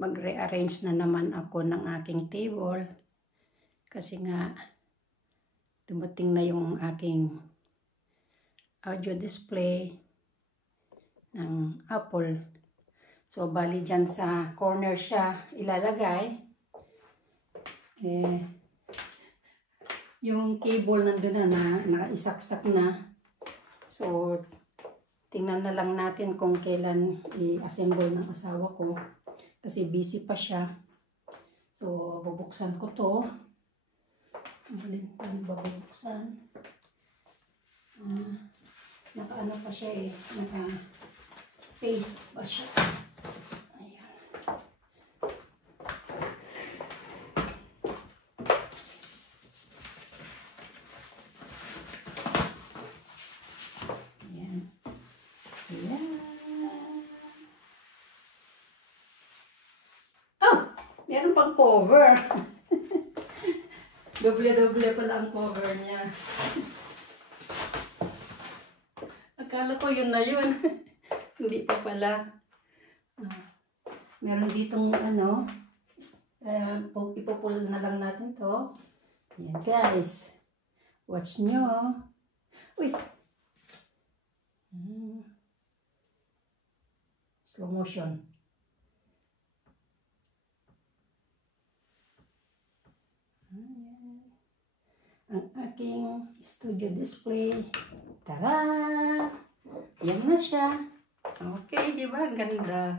mag-rearrange na naman ako ng aking table. Kasi nga, dumating na yung aking audio display ng Apple. So, bali dyan sa corner siya ilalagay. Yung cable nandun na naisaksak na. So, tingnan na lang natin kung kailan i-assemble ng asawa ko. Kasi busy pa siya. So, bubuksan ko to. Paano ba bubuksan? Naka-ano pa siya eh. Naka-paste pa siya. Ayan. Ayan. Ayan. Oh! Meron pang cover. Doble-doble pala ang cover niya. Akala ko yun na yun. Hindi pa pala. Meron ditong ano. Ipupul na lang natin to. Ayan guys. Watch nyo. Uy! Slow motion. Ang aking studio display. Tara! Yan na siya. Okay, di ba? Ang ganda.